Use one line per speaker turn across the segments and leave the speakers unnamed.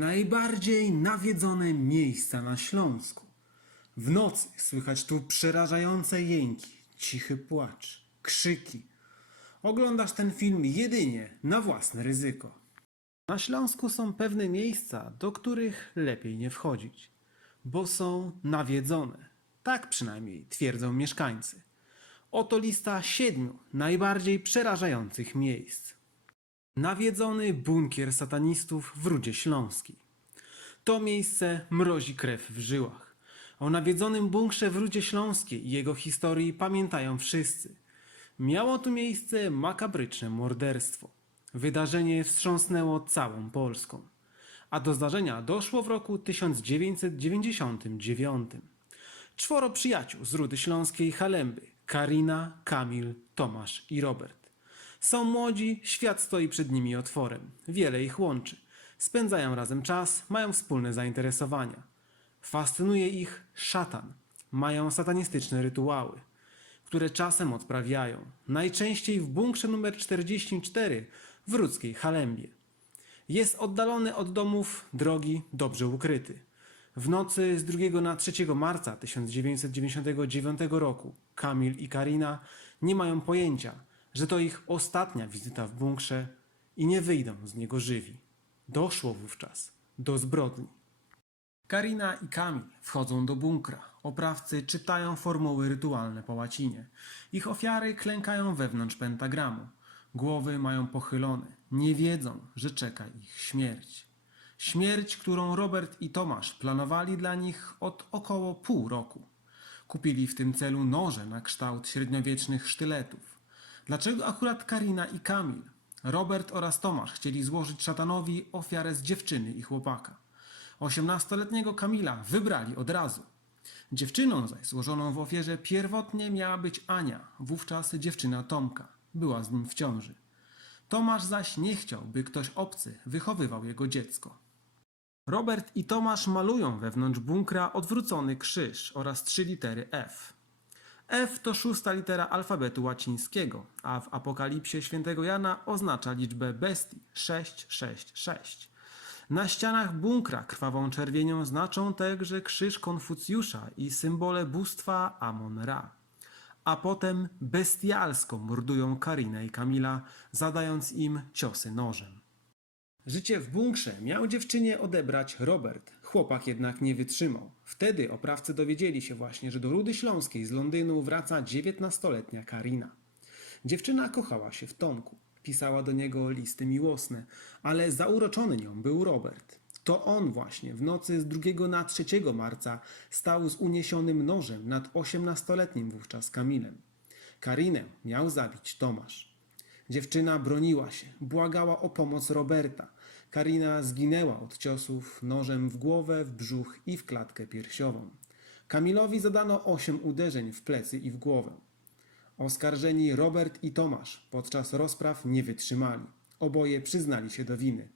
Najbardziej nawiedzone miejsca na Śląsku. W nocy słychać tu przerażające jęki, cichy płacz, krzyki. Oglądasz ten film jedynie na własne ryzyko. Na Śląsku są pewne miejsca, do których lepiej nie wchodzić, bo są nawiedzone. Tak przynajmniej twierdzą mieszkańcy. Oto lista siedmiu najbardziej przerażających miejsc. Nawiedzony bunkier satanistów w Rudzie Śląskiej. To miejsce mrozi krew w żyłach. O nawiedzonym bunkrze w Rudzie Śląskiej i jego historii pamiętają wszyscy. Miało tu miejsce makabryczne morderstwo. Wydarzenie wstrząsnęło całą Polską. A do zdarzenia doszło w roku 1999. Czworo przyjaciół z Rudy Śląskiej Halemby Karina, Kamil, Tomasz i Robert. Są młodzi, świat stoi przed nimi otworem. Wiele ich łączy. Spędzają razem czas, mają wspólne zainteresowania. Fascynuje ich szatan. Mają satanistyczne rytuały, które czasem odprawiają. Najczęściej w bunkrze numer 44 w Rudzkiej Halembie. Jest oddalony od domów drogi, dobrze ukryty. W nocy z 2 na 3 marca 1999 roku Kamil i Karina nie mają pojęcia, że to ich ostatnia wizyta w bunkrze i nie wyjdą z niego żywi. Doszło wówczas do zbrodni. Karina i Kamil wchodzą do bunkra. Oprawcy czytają formuły rytualne po łacinie. Ich ofiary klękają wewnątrz pentagramu. Głowy mają pochylone. Nie wiedzą, że czeka ich śmierć. Śmierć, którą Robert i Tomasz planowali dla nich od około pół roku. Kupili w tym celu noże na kształt średniowiecznych sztyletów. Dlaczego akurat Karina i Kamil? Robert oraz Tomasz chcieli złożyć szatanowi ofiarę z dziewczyny i chłopaka. Osiemnastoletniego Kamila wybrali od razu. Dziewczyną zaś złożoną w ofierze pierwotnie miała być Ania, wówczas dziewczyna Tomka. Była z nim w ciąży. Tomasz zaś nie chciał, by ktoś obcy wychowywał jego dziecko. Robert i Tomasz malują wewnątrz bunkra odwrócony krzyż oraz trzy litery F. F to szósta litera alfabetu łacińskiego, a w apokalipsie świętego Jana oznacza liczbę bestii 666. Na ścianach bunkra krwawą czerwienią znaczą także krzyż Konfucjusza i symbole bóstwa Amon-Ra. A potem bestialsko mordują Karinę i Kamila, zadając im ciosy nożem. Życie w bunkrze miał dziewczynie odebrać Robert. Chłopak jednak nie wytrzymał. Wtedy oprawcy dowiedzieli się właśnie, że do Rudy Śląskiej z Londynu wraca 19-letnia Karina. Dziewczyna kochała się w Tomku. Pisała do niego listy miłosne, ale zauroczony nią był Robert. To on właśnie w nocy z 2 na 3 marca stał z uniesionym nożem nad 18-letnim wówczas Kamilem. Karinę miał zabić Tomasz. Dziewczyna broniła się, błagała o pomoc Roberta. Karina zginęła od ciosów nożem w głowę, w brzuch i w klatkę piersiową. Kamilowi zadano osiem uderzeń w plecy i w głowę. Oskarżeni Robert i Tomasz podczas rozpraw nie wytrzymali. Oboje przyznali się do winy.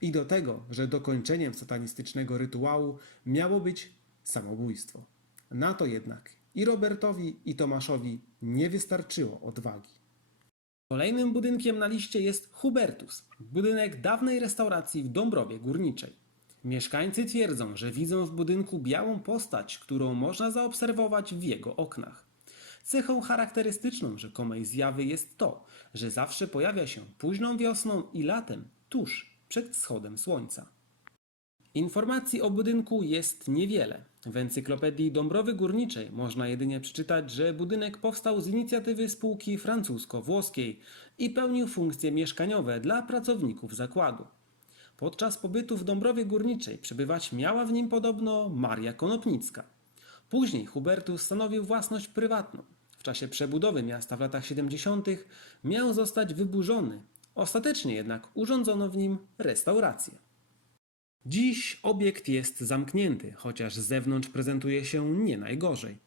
I do tego, że dokończeniem satanistycznego rytuału miało być samobójstwo. Na to jednak i Robertowi, i Tomaszowi nie wystarczyło odwagi. Kolejnym budynkiem na liście jest Hubertus, budynek dawnej restauracji w Dąbrowie Górniczej. Mieszkańcy twierdzą, że widzą w budynku białą postać, którą można zaobserwować w jego oknach. Cechą charakterystyczną rzekomej zjawy jest to, że zawsze pojawia się późną wiosną i latem, tuż przed wschodem słońca. Informacji o budynku jest niewiele. W encyklopedii Dąbrowy Górniczej można jedynie przeczytać, że budynek powstał z inicjatywy spółki francusko-włoskiej i pełnił funkcje mieszkaniowe dla pracowników zakładu. Podczas pobytu w Dąbrowie Górniczej przebywać miała w nim podobno Maria Konopnicka. Później Hubertus stanowił własność prywatną. W czasie przebudowy miasta w latach 70. miał zostać wyburzony. Ostatecznie jednak urządzono w nim restaurację. Dziś obiekt jest zamknięty, chociaż z zewnątrz prezentuje się nie najgorzej.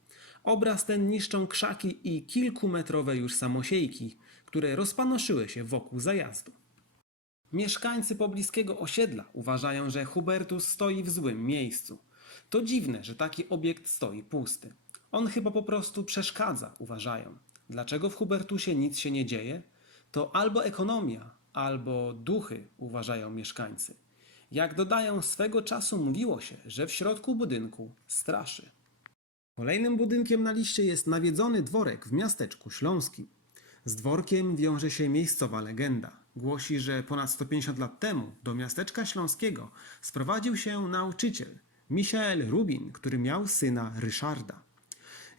Obraz ten niszczą krzaki i kilkumetrowe już samosiejki, które rozpanoszyły się wokół zajazdu. Mieszkańcy pobliskiego osiedla uważają, że Hubertus stoi w złym miejscu. To dziwne, że taki obiekt stoi pusty. On chyba po prostu przeszkadza, uważają. Dlaczego w Hubertusie nic się nie dzieje? To albo ekonomia, albo duchy, uważają mieszkańcy. Jak dodają, swego czasu mówiło się, że w środku budynku straszy. Kolejnym budynkiem na liście jest nawiedzony dworek w miasteczku śląskim. Z dworkiem wiąże się miejscowa legenda. Głosi, że ponad 150 lat temu do miasteczka śląskiego sprowadził się nauczyciel Michael Rubin, który miał syna Ryszarda.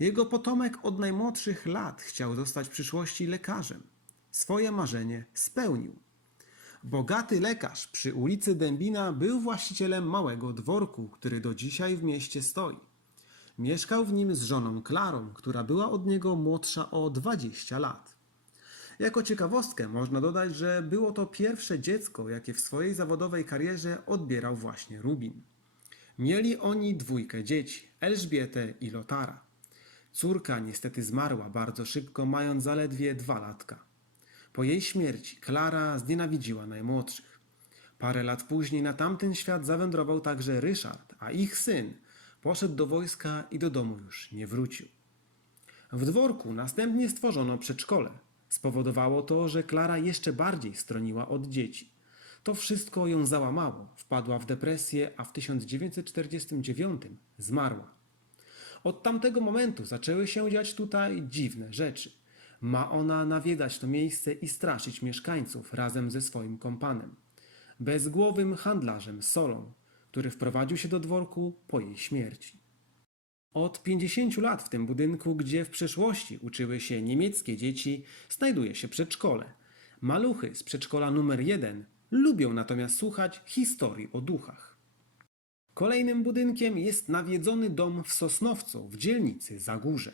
Jego potomek od najmłodszych lat chciał zostać w przyszłości lekarzem. Swoje marzenie spełnił. Bogaty lekarz przy ulicy Dębina był właścicielem małego dworku, który do dzisiaj w mieście stoi. Mieszkał w nim z żoną Klarą, która była od niego młodsza o 20 lat. Jako ciekawostkę można dodać, że było to pierwsze dziecko, jakie w swojej zawodowej karierze odbierał właśnie Rubin. Mieli oni dwójkę dzieci, Elżbietę i Lotara. Córka niestety zmarła bardzo szybko, mając zaledwie dwa latka. Po jej śmierci Klara znienawidziła najmłodszych. Parę lat później na tamten świat zawędrował także Ryszard, a ich syn poszedł do wojska i do domu już nie wrócił. W dworku następnie stworzono przedszkole. Spowodowało to, że Klara jeszcze bardziej stroniła od dzieci. To wszystko ją załamało, wpadła w depresję, a w 1949 zmarła. Od tamtego momentu zaczęły się dziać tutaj dziwne rzeczy. Ma ona nawiedzać to miejsce i straszyć mieszkańców razem ze swoim kompanem. Bezgłowym handlarzem solą, który wprowadził się do dworku po jej śmierci. Od 50 lat w tym budynku, gdzie w przeszłości uczyły się niemieckie dzieci, znajduje się przedszkole. Maluchy z przedszkola numer 1 lubią natomiast słuchać historii o duchach. Kolejnym budynkiem jest nawiedzony dom w Sosnowcu w dzielnicy Zagórze.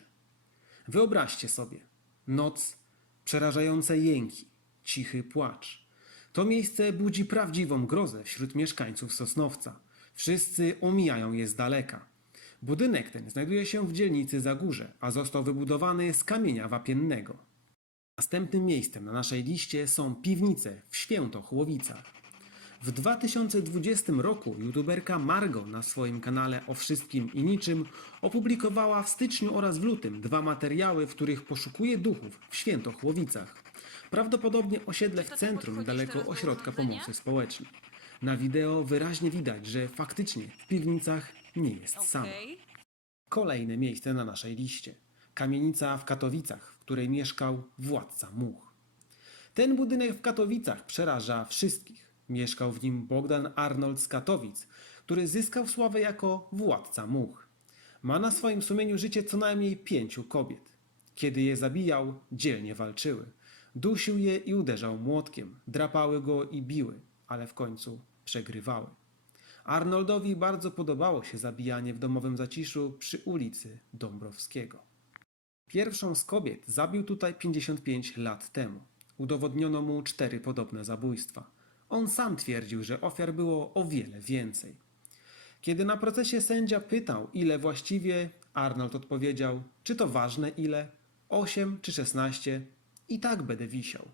Wyobraźcie sobie, noc, przerażające jęki, cichy płacz. To miejsce budzi prawdziwą grozę wśród mieszkańców Sosnowca. Wszyscy omijają je z daleka. Budynek ten znajduje się w dzielnicy Zagórze, a został wybudowany z kamienia wapiennego. Następnym miejscem na naszej liście są piwnice w Świętochłowicach. W 2020 roku youtuberka Margo na swoim kanale O Wszystkim i Niczym opublikowała w styczniu oraz w lutym dwa materiały, w których poszukuje duchów w Świętochłowicach. Prawdopodobnie osiedle w centrum, daleko ośrodka pomocy społecznej. Na wideo wyraźnie widać, że faktycznie w piwnicach nie jest sama. Kolejne miejsce na naszej liście. Kamienica w Katowicach, w której mieszkał władca much. Ten budynek w Katowicach przeraża wszystkich. Mieszkał w nim Bogdan Arnold z Katowic, który zyskał sławę jako władca much. Ma na swoim sumieniu życie co najmniej pięciu kobiet. Kiedy je zabijał, dzielnie walczyły. Dusił je i uderzał młotkiem, drapały go i biły, ale w końcu przegrywały. Arnoldowi bardzo podobało się zabijanie w domowym zaciszu przy ulicy Dąbrowskiego. Pierwszą z kobiet zabił tutaj 55 lat temu. Udowodniono mu cztery podobne zabójstwa. On sam twierdził, że ofiar było o wiele więcej. Kiedy na procesie sędzia pytał, ile właściwie, Arnold odpowiedział, czy to ważne ile, 8 czy 16, i tak będę wisiał.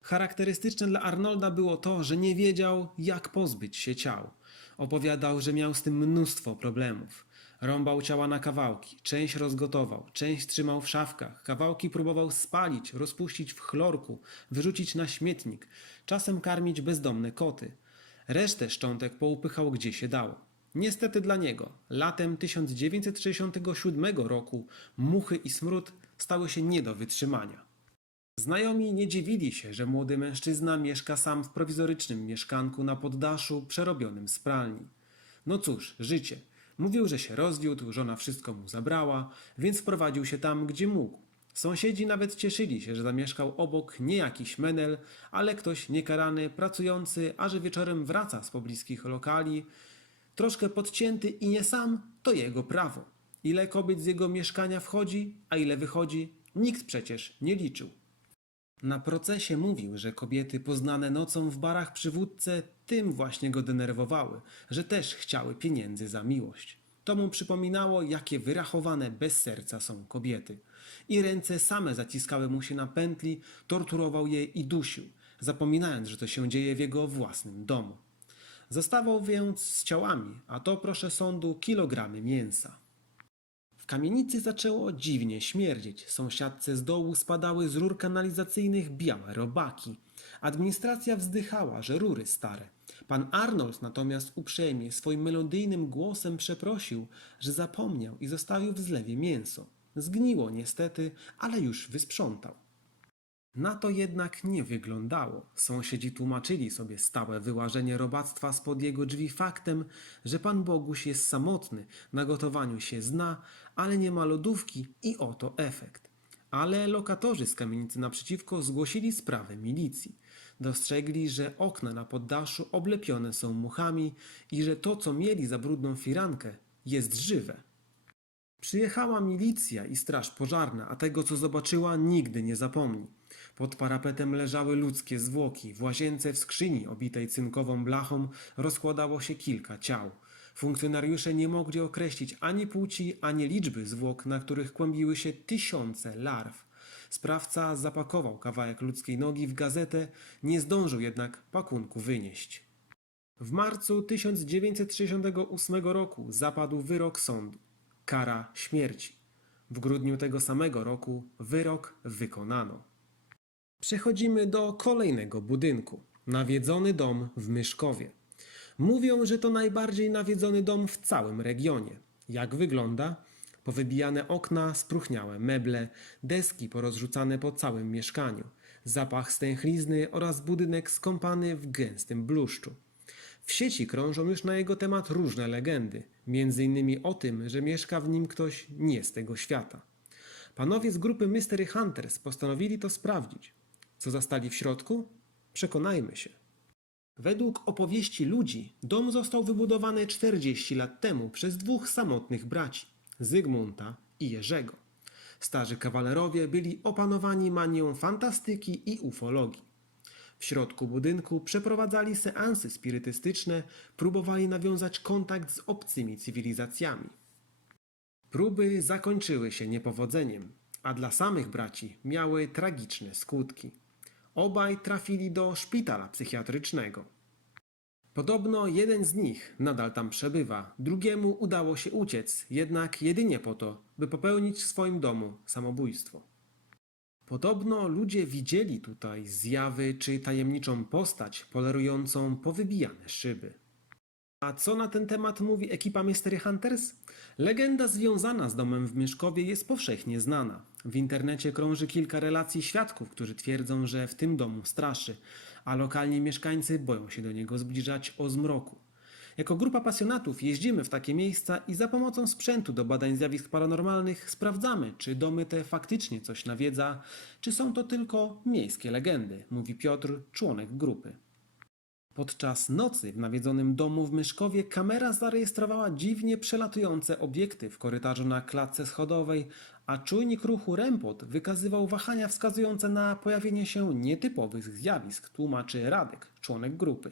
Charakterystyczne dla Arnolda było to, że nie wiedział, jak pozbyć się ciał. Opowiadał, że miał z tym mnóstwo problemów. Rąbał ciała na kawałki, część rozgotował, część trzymał w szafkach, kawałki próbował spalić, rozpuścić w chlorku, wyrzucić na śmietnik, czasem karmić bezdomne koty. Resztę szczątek poupychał gdzie się dało. Niestety dla niego, latem 1967 roku muchy i smród stały się nie do wytrzymania. Znajomi nie dziwili się, że młody mężczyzna mieszka sam w prowizorycznym mieszkanku na poddaszu przerobionym z pralni. No cóż, życie. Mówił, że się rozwiódł, żona wszystko mu zabrała, więc wprowadził się tam, gdzie mógł. Sąsiedzi nawet cieszyli się, że zamieszkał obok nie jakiś menel, ale ktoś niekarany, pracujący, a że wieczorem wraca z pobliskich lokali, troszkę podcięty i nie sam, to jego prawo. Ile kobiet z jego mieszkania wchodzi, a ile wychodzi, nikt przecież nie liczył. Na procesie mówił, że kobiety poznane nocą w barach przy wódce tym właśnie go denerwowały, że też chciały pieniędzy za miłość. To mu przypominało, jakie wyrachowane bez serca są kobiety. I ręce same zaciskały mu się na pętli, torturował je i dusił, zapominając, że to się dzieje w jego własnym domu. Zostawał więc z ciałami, a to proszę sądu kilogramy mięsa. W kamienicy zaczęło dziwnie śmierdzieć. Sąsiadce z dołu spadały z rur kanalizacyjnych białe robaki. Administracja wzdychała, że rury stare. Pan Arnold natomiast uprzejmie swoim melodyjnym głosem przeprosił, że zapomniał i zostawił w zlewie mięso. Zgniło niestety, ale już wysprzątał. Na to jednak nie wyglądało. Sąsiedzi tłumaczyli sobie stałe wyłażenie robactwa spod jego drzwi faktem, że pan Boguś jest samotny, na gotowaniu się zna, ale nie ma lodówki i oto efekt. Ale lokatorzy z kamienicy naprzeciwko zgłosili sprawę milicji. Dostrzegli, że okna na poddaszu oblepione są muchami i że to, co mieli za brudną firankę, jest żywe. Przyjechała milicja i straż pożarna, a tego co zobaczyła nigdy nie zapomni. Pod parapetem leżały ludzkie zwłoki, w łazience w skrzyni obitej cynkową blachą rozkładało się kilka ciał. Funkcjonariusze nie mogli określić ani płci, ani liczby zwłok, na których kłębiły się tysiące larw. Sprawca zapakował kawałek ludzkiej nogi w gazetę, nie zdążył jednak pakunku wynieść. W marcu 1968 roku zapadł wyrok sądu. Kara śmierci. W grudniu tego samego roku wyrok wykonano. Przechodzimy do kolejnego budynku. Nawiedzony dom w Myszkowie. Mówią, że to najbardziej nawiedzony dom w całym regionie. Jak wygląda? Powybijane okna, spróchniałe meble, deski porozrzucane po całym mieszkaniu, zapach stęchlizny oraz budynek skąpany w gęstym bluszczu. W sieci krążą już na jego temat różne legendy, innymi o tym, że mieszka w nim ktoś nie z tego świata. Panowie z grupy Mystery Hunters postanowili to sprawdzić. Co zastali w środku? Przekonajmy się. Według opowieści ludzi, dom został wybudowany 40 lat temu przez dwóch samotnych braci, Zygmunta i Jerzego. Starzy kawalerowie byli opanowani manią fantastyki i ufologii. W środku budynku przeprowadzali seansy spirytystyczne, próbowali nawiązać kontakt z obcymi cywilizacjami. Próby zakończyły się niepowodzeniem, a dla samych braci miały tragiczne skutki. Obaj trafili do szpitala psychiatrycznego. Podobno jeden z nich nadal tam przebywa, drugiemu udało się uciec, jednak jedynie po to, by popełnić w swoim domu samobójstwo. Podobno ludzie widzieli tutaj zjawy czy tajemniczą postać polerującą powybijane szyby. A co na ten temat mówi ekipa Mystery Hunters? Legenda związana z domem w Myszkowie jest powszechnie znana. W internecie krąży kilka relacji świadków, którzy twierdzą, że w tym domu straszy, a lokalni mieszkańcy boją się do niego zbliżać o zmroku. Jako grupa pasjonatów jeździmy w takie miejsca i za pomocą sprzętu do badań zjawisk paranormalnych sprawdzamy, czy domy te faktycznie coś nawiedza, czy są to tylko miejskie legendy, mówi Piotr, członek grupy. Podczas nocy w nawiedzonym domu w Myszkowie kamera zarejestrowała dziwnie przelatujące obiekty w korytarzu na klatce schodowej, a czujnik ruchu REMPOT wykazywał wahania wskazujące na pojawienie się nietypowych zjawisk, tłumaczy Radek, członek grupy.